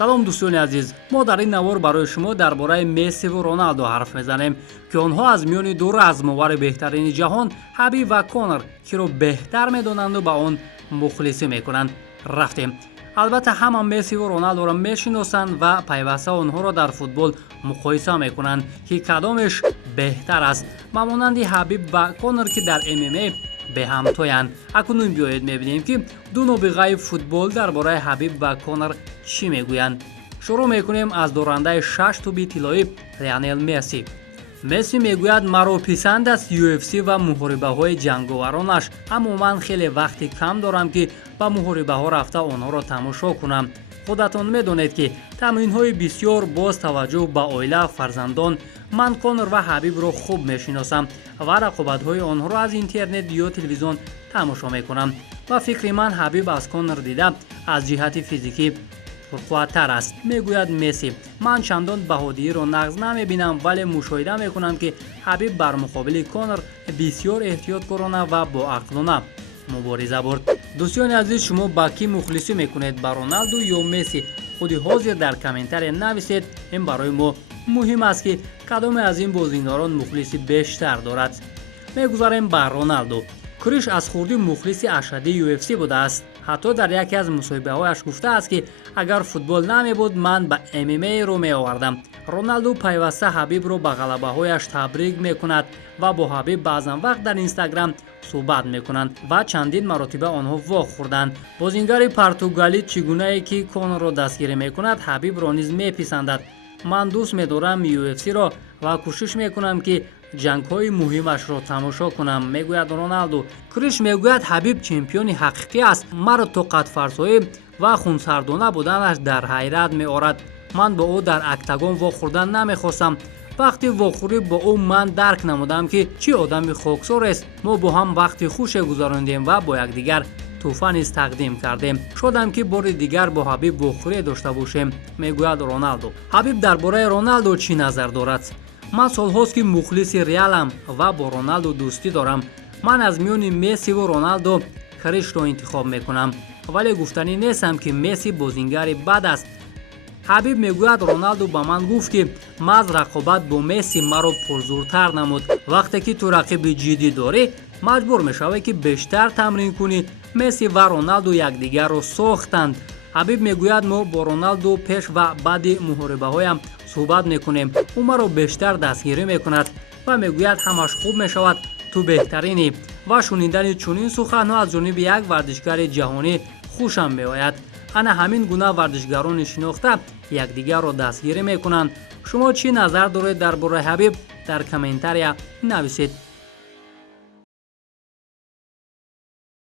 салом дӯстони азиз, мо дар ин навор барои шумо дар бораи Мессиву Роналдо ҳарф мезанем, ки онҳо аз миёни ду размовари беҳтарини ҷаҳон Ҳабиб ва Конор, киро беҳтар медонанду ба он мухлисӣ мекунанд, рафтем. албатта ҳама Мессиву Роналдоро мешиносанд ва пайваста онҳоро дар футбол муқоиса мекунанд, ки кадомеш беҳтар аст, ба монанди Ҳабиб ва Конор, ки дар ММА беҳамтоянд. акнун биёед мебинем, ки ду нобиғаи футбол дар бораи Ҳабиб ва Конор чӣ мегӯянд. шурӯъ мекунем аз дорандаи 6 туби тиллои Лионел Месси. Месси мегӯяд: маро писанд аст UFC ва муҳорибаҳои ҷанговаронаш, аммо ман хеле вақти кам дорам, ки ба муҳорибаҳо рафта онҳоро тамошо кунам. худатон медонед, ки тамринҳои бисёр боз таваҷҷӯҳ ба оила, фарзандон. ман Конор ва Ҳабибро хуб мешиносам ва рақобатҳои онҳоро аз интернет ё телевизион тамошо мекунам. ба фикри ман Ҳабиб аз Конор дида аз ҷиҳати физикӣ пурқувваттар аст, мегӯяд Месси. ман чандон баҳодириро нағз намебинам, вале мушоҳида мекунам, ки Ҳабиб бар муқобили Конор бисёр эҳтиёткорона ва боақлона мубориза бурд. дӯстони азиз, шумо ба кӣ мухлисӣ мекунед, ба Роналду ё Месси? худи ҳозир дар комментария нависед. ин барои мо муҳим аст, ки кадоме аз ин бозингорон мухлиси бештар дорад. мегузарем ба Роналду. Криш аз хурди мухлиси ашадии UFC будааст. ҳатто дар яке аз мусоҳибаҳояш гуфтааст, ки агар футбол намебуд, ман ба MMA рӯ меовардам. Роналду пайваста Ҳабибро ба ғалабаҳояш табрик мекунад ва бо Ҳабиб баъзан вақт дар Инстаграм суҳбат мекунанд ва чандин маротиба онҳо воқ хӯрданд. бозингари португалӣ чӣ гунае ки Конорро дастгирӣ мекунад, Ҳабибро низ меписандад. ман дӯст медорам UFC-ро ва кӯшиш мекунам, ки ҷангҳои муҳимашро тамошо кунам, мегӯяд Роналду. Криш мегӯяд: Ҳабиб чемпиони ҳақиқӣ аст. маро тоқатфарзоӣ ва хунсардона буданаш дар ҳайрат меорад. ман бо ӯ дар октагон вохӯрдан намехостам. вақти вохӯрӣ бо ӯ ман дарк намудам, ки чӣ одами хоксорест. мо бо ҳам вақти хуше гузарондем ва бо якдигар тӯҳфа низ тақдим кардем. шодам, ки бори дигар бо Ҳабиб вохӯрӣ дошта бошем, мегӯяд Роналду. Ҳабиб дар бораи Роналду чӣ назар дорад? ман солҳост, ки мухлиси Реалам ва бо Роналду дӯстӣ дорам. ман аз миёни Мессиву Роналдо Кришро интихоб мекунам, вале гуфтанӣ нестам, ки Месси бозингари бад аст. Ҳабиб мегӯяд: Роналду ба ман гуфт, ки маҳз рақобат бо Месси маро пурзуртар намуд. вақте ки ту рақиби ҷиддӣ дорӣ, маҷбур мешавӣ, ки бештар тамрин кунӣ. Месси ва Роналду якдигарро сохтанд. Ҳабиб мегӯяд: мо бо Роналду пеш ва баъди муҳорибаҳоям суҳбат мекунем. ӯ маро бештар дастгирӣ мекунад ва мегӯяд: ҳамаш хуб мешавад, ту беҳтаринӣ. ва шунидани чунин суханҳо аз ҷониби як варзишгари ҷаҳонӣ хушам меояд. ана ҳамин гуна варзишгарони шинохта якдигарро дастгирӣ мекунанд. шумо чӣ назар доред дар бораи Ҳабиб? дар комментария нависед.